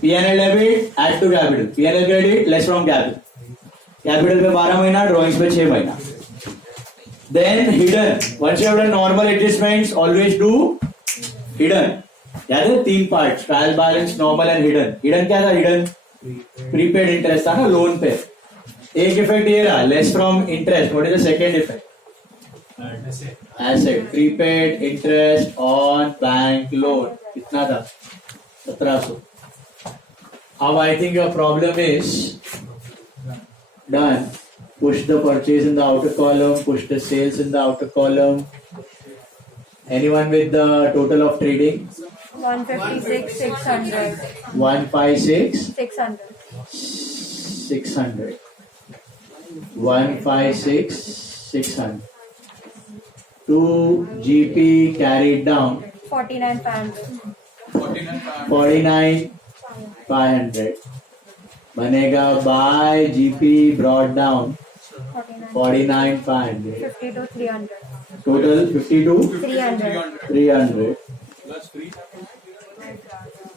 P&L debit, add to capital. P&L credit, less from capital. Capital पे 12 महीना, drawings पे 6 महीना. Then hidden. Once you have done normal adjustments, always do hidden. याद है 3 parts, trial balance, normal and hidden. Hidden क्या था? Hidden prepaid interest था ना लोन पे. एक इफेक्ट ये रहा, less from interest. What is the second effect? Asset, prepaid interest on bank loan. कितना था? 1700. Now I think your problem is done. Push the purchase in the outer column, push the sales in the outer column. Anyone with the total of trading? 156, 600. 156, 600. 600. 156, 600. 2 GP carried down. 49, 500. 49, 500. बनेगा by GP brought down. 49. 49, 500. 52, 300. Total 52, 300. 300.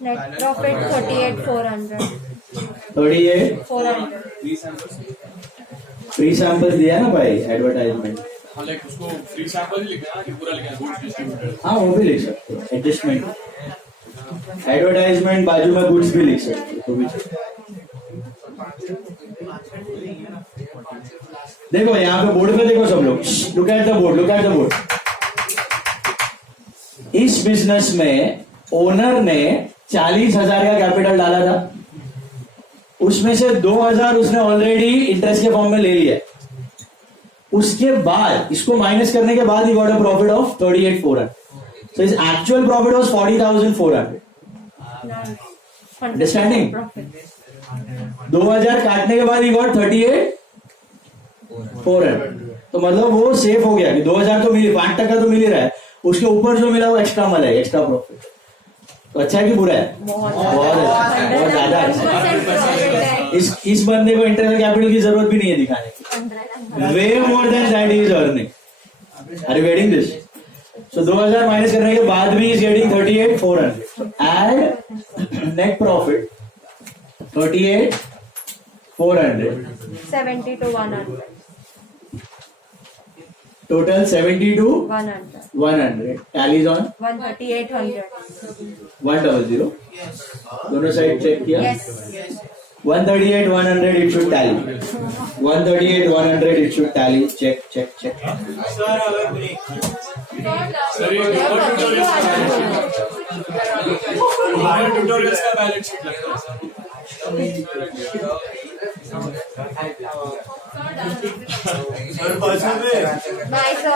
Net profit 38, 400. 38. 400. Free sample दिया ना भाई एडवर्टाइजमेंट. हाँ लाइक उसको free sample ही लिखना कि पूरा लिखना गुड्स डिस्ट्रीब्यूटेड. हाँ वो भी लिख सकते हो. एडजस्टमेंट एडवर्टाइजमेंट बाजू में गुड्स भी लिख सकते हो तो भी. देखो यहाँ पे बोर्ड पे देखो सब लोग. Look at the board, look at the board. इस बिजनेस में ओनर ने 40,000 का कैपिटल डाला था. उसमें से 2,000 उसने ऑलरेडी इंटरेस्ट के फॉर्म में ले लिया. उसके बाद इसको माइनस करने के बाद he got a profit of 38,400. So his actual profit was 40,400. अंडरस्टैंडिंग? 2,000 काटने के बाद ही गॉट 38,400. तो मतलब वो सेफ हो गया कि 2,000 तो मिली, 5% तो मिल ही रहा है. उसके ऊपर जो मिला वो एक्स्ट्रा मिला है, एक्स्ट्रा प्रॉफिट. तो अच्छा है कि बुरा है? बहुत ज्यादा है. इस बंदे को इंटरनल कैपिटल की जरूरत भी नहीं है दिखाने की. Way more than that is earning. Are you getting this? So 2,000 minus करने के बाद भी is getting 38,400. Add net profit 38,400. 70 to 100. Total 70 to 100. 100. Tallies on 138, 100. दोनों साइड चेक किया. Yes. 138, 100 it should tally. 138, 100 it should tally. Check. Sir ये ट्यूटोरियल्स का बैलेंस शीट लगता है sir. Nice of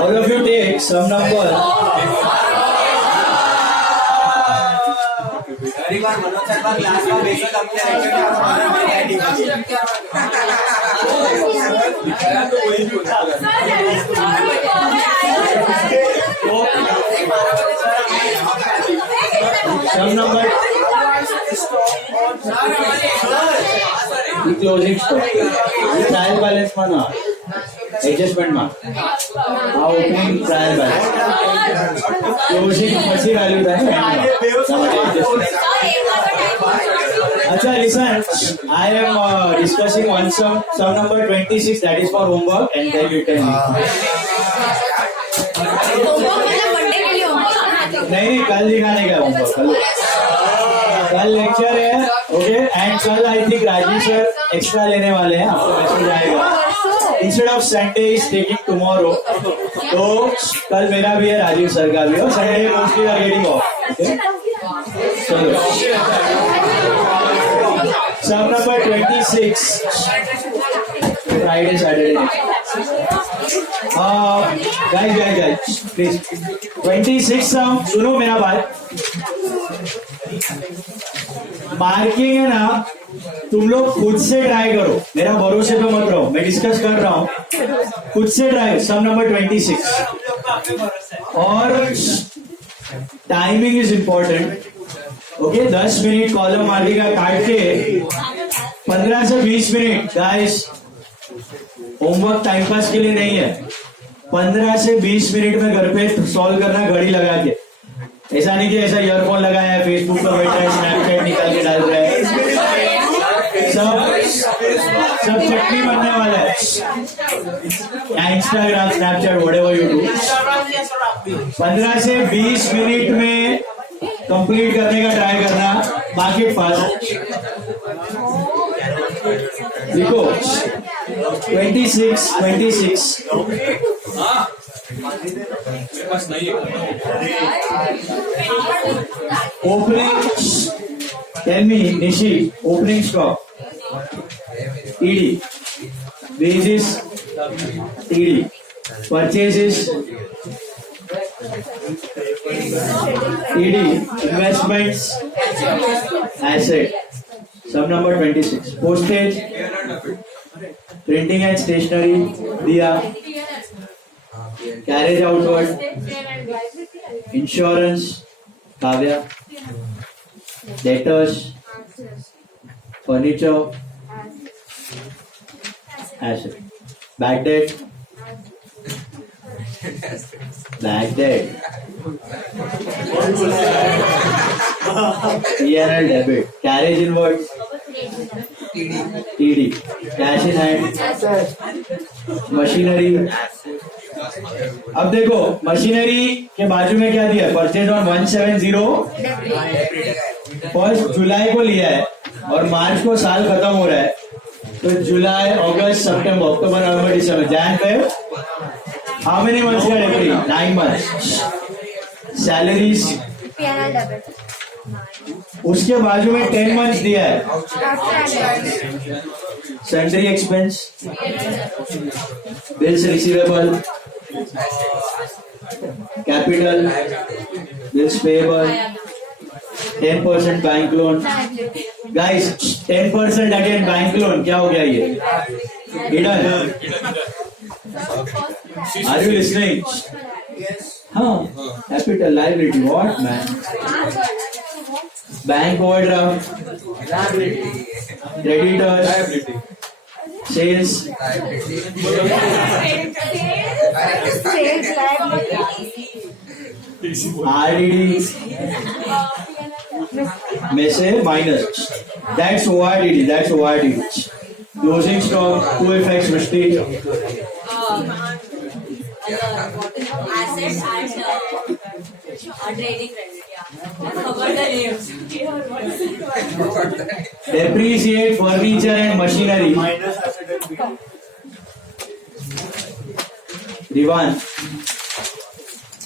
All of you take some number. Class में बेशक अपने Some number. Closing stock. Trial balance माना. Adjustment मान. Opening trial balance. Closing फंसी value था. अच्छा, listen. I am discussing one sum number 26 that is for homework and then you tell me. नहीं कल दिखाने का होमवर्क. कल लेक्चर है. ओके. एंड कल I think Rajiv sir extra लेने वाले हैं. आपको मैसेज आएगा. Instead of Sunday is taking tomorrow. तो कल मेरा भी है, राजीव सर का भी है. Sunday mostly are getting off. चलो. Sum number 26 Friday Saturday. Guys please 26 sum सुनो मेरा बात. मार्किंग है ना, तुम लोग खुद से ट्राई करो, मेरा भरोसे पे मत रहो, मैं डिस्कस कर रहा हूँ, खुद से ट्राई। सम नंबर 26 और timing is important. Okay, 10 minute column आदि का काट के 15 से 20 minute guys, homework time pass के लिए नहीं है। 15 से 20 मिनट में घर पे सॉल्व करना, घड़ी लगा के। ऐसा नहीं कि ऐसा ईयरफोन लगाया है, फेसबुक पर बैठा है, स्नैपचैट निकाल के डाल रहा है, सब चटनी बनने वाला है। Instagram, Snapchat, whatever you do, 15 से 20 मिनट में कंप्लीट करने का ट्राई करना, बाकी फास्ट। देखो 26 हाँ मेरे पास नहीं है। Opening, tell me Nishi, opening stock TD, wages TD, purchases TD, investments asset. Sum number 26. Postage, printing and stationery दिया, carriage outward, insurance Kavya, debtors, furniture, asset, bad debt, P&L debit, carriage inward, TD, cash in hand, machinery. अब देखो मशीनरी के बाजू में क्या दिया है, purchase on 170, 1 जुलाई को लिया है और मार्च को साल खत्म हो रहा है, तो जुलाई, अगस्त, सितंबर, अक्टूबर, नवंबर, दिसंबर, जैन पे हाउ मेनी मंथ्स का debit? 9 months. Salaries P&L debit. उसके बाजू में 10 मंथ्स दिया है। Salary expense, bills receivable, capital, bills payable, 10% bank loan. Guys 10% again bank loan, क्या हो गया ये? हिडन। Are you listening? हाँ, capital, liability, what man? Bank overdraft, creditors, sales, Sales liability. RDD में से minus, that's ORDD। Closing stock, two effects misty, assets and trading credit. Cover the names. depreciate furniture and machinery, Divan.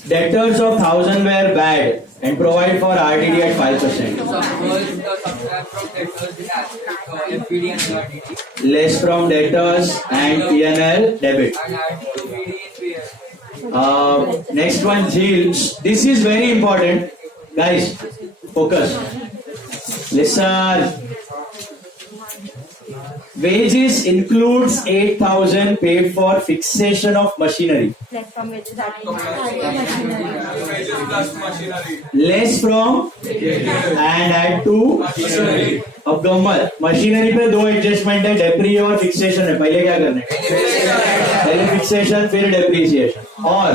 Debtors of 1,000 were bad and provide for RDD at 5%. Less from debtors and P&L debit. Next one, Jill. This is very important. Guys, focus. Listen. Wages includes 8,000 paid for fixation of machinery. Less from wages are Less from and add to machinery. अब गम्मत, मशीनरी पे 2 एडजस्टमेंट है, डेप्री और फिक्सेशन है। पहले क्या करना है? पहले फिक्सेशन फिर डेप्रीसिएशन। और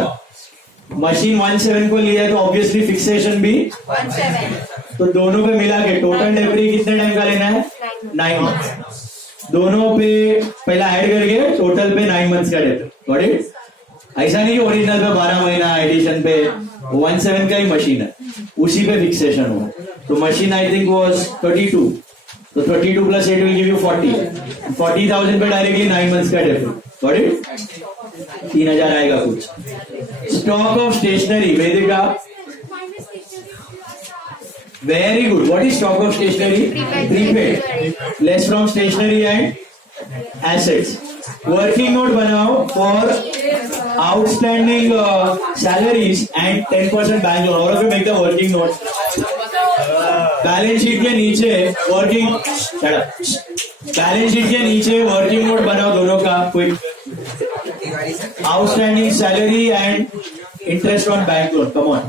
मशीन 17 को लिया है तो ऑब्वियसली फिक्सेशन भी 17. तो दोनों पे मिला के टोटल डेप्री कितने टाइम का लेना है? 9 मंथ्स। दोनों पे पहला ऐड करके टोटल पे 9 मंथ्स का डेप्री। Got it? ऐसा नहीं कि ओरिजिनल पे 12 महीना, एडिशन पे 17 का ही मशीन है, उसी पे फिक्सेशन हुआ। तो मशीन आई थिंक वाज 32, तो 32 प्लस 8 विल गिव यू 40। 40,000 पे डायरेक्टली 9 मंथ्स का डेप्री। Got it? 3,000 आएगा कुछ। Stock of stationery, Vedika, very good. What is stock of stationery? Prepaid. Less from stationery and assets. Working note बनाओ for outstanding salaries and 10% bank loan. All of you make the working note. Balance sheet के नीचे working balance sheet के नीचे working note बनाओ दोनों का quick outstanding salary and interest on bank loan come on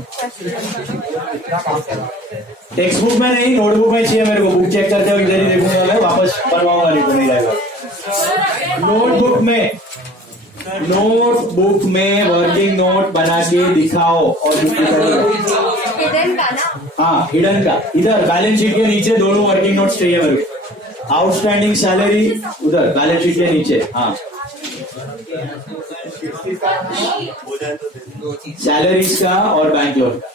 text book में नहीं नोटबुक में चाहिए मेरे को बुक चेक करते हो इधर ही देखूंगा मैं वापस बनवाऊंगा नहीं रहेगा नोटबुक में वर्किंग नोट बना के दिखाओ और हिडन का ना हाँ हिडन का इधर बैलेंस शीट के नीचे दोनों वर्किंग नोट्स चाहिए मेरे को आउटस्टैंडिंग सैलरी उधर बैलेंस शीट के नीचे हाँ सैलरीज का और बैंक लोन का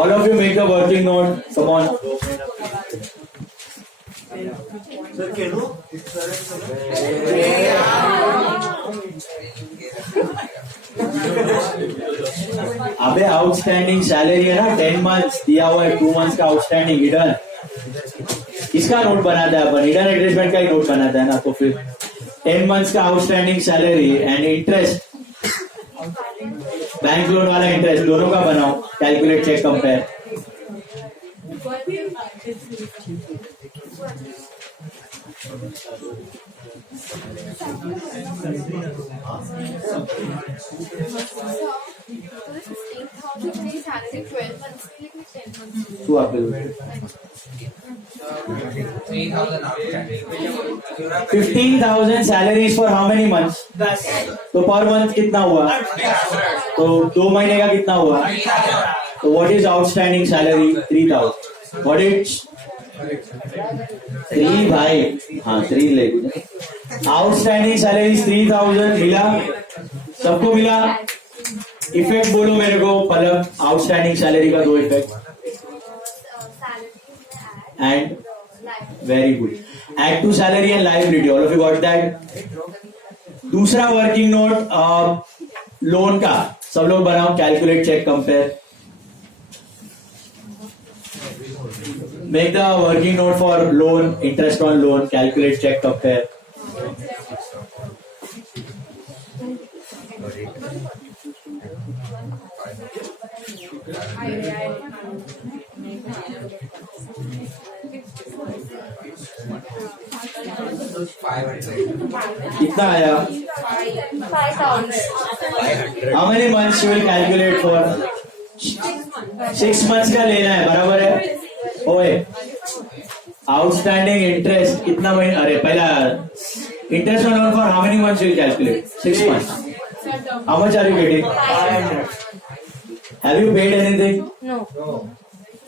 all of you make the working note come on अबे आउटस्टैंडिंग सैलरी है ना 10 मंथ्स दिया हुआ है 2 मंथ्स का आउटस्टैंडिंग हिडन किसका नोट बनाता है अपन हिडन एडजस्टमेंट का ही नोट बनाता है ना तो फिर 10 मंथ्स का outstanding salary and interest bank loan वाला इंटरेस्ट दोनों का बनाओ कैलकुलेट चेक कंपेयर तू आप 15,000 salaries for how many months तो पर मंथ कितना हुआ तो 2 महीने का कितना हुआ तो what is outstanding salary 3,000 what is 3 भाई हाँ 3 ले आउटस्टैंडिंग सैलरी 3,000 मिला सबको मिला इफेक्ट बोलो मेरे को पलक आउटस्टैंडिंग सैलरी का 2 effect and very good add to salary and liability all of you got that दूसरा वर्किंग नोट लोन का सब लोग बनाओ calculate check compare make the working note for loan interest on loan calculate check compare कितना आया 5,000 how many months you will calculate for 6 months का लेना है बराबर है ओए आउटस्टैंडिंग इंटरेस्ट कितना महीने अरे पहला interest on loan for how many months you will calculate 6 months how much are you getting have you paid anything no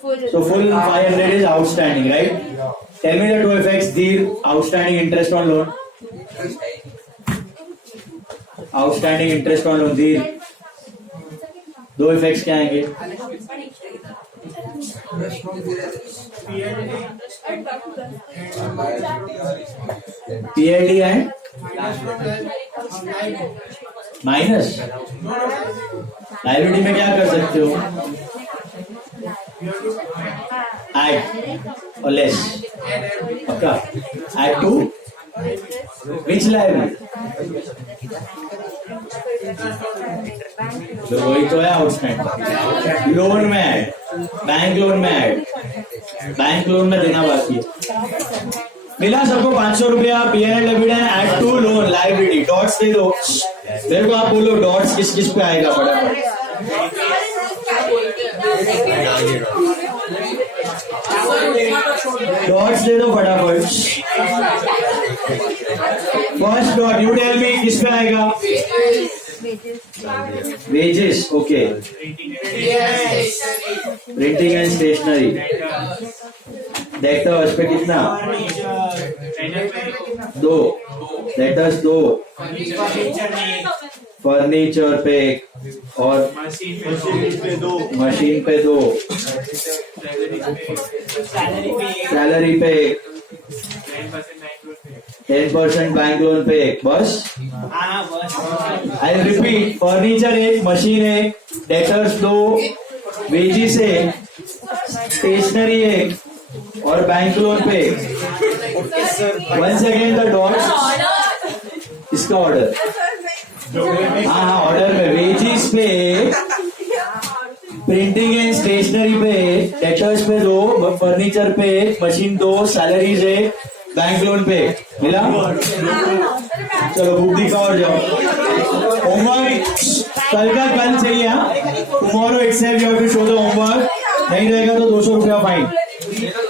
full so full 500 is outstanding right tell me the 2 effects the outstanding interest on loan outstanding interest on loan the 2 effects क्या आएंगे PLD and minus liability में क्या कर सकते हो add or less पक्का add to which liability तो वही तो है आउटस्टैंडिंग लोन में ऐड बैंक लोन में ऐड बैंक लोन में देना बाकी है मिला सबको 500 रुपया PNL dividend add to loan liability dots दे दो मेरे को आप बोलो डॉट्स किस किस पे आएगा फटाफट डॉट्स दे दो फटाफट first doubt you tell me किस पे आएगा wages okay printing and stationery debtors पे कितना 2 डेटर्स 2 फर्नीचर पे और मशीन पे 2 सैलरी पे 10% बैंक लोन पे 1 बस I repeat furniture 1 machine 1 debtors 2 wages 1 stationery 1 और बैंक लोन पे वंस अगेन द डॉट्स इसका ऑर्डर हाँ ऑर्डर में वेजेस पे फर्नीचर पे 1, मशीन 2, सैलरीज 1, बैंक लोन पे 1. मिला? चलो बुक दिखाओ और जाओ. होमवर्क कल का कल चाहिए. Tomorrow except you have to show the homework.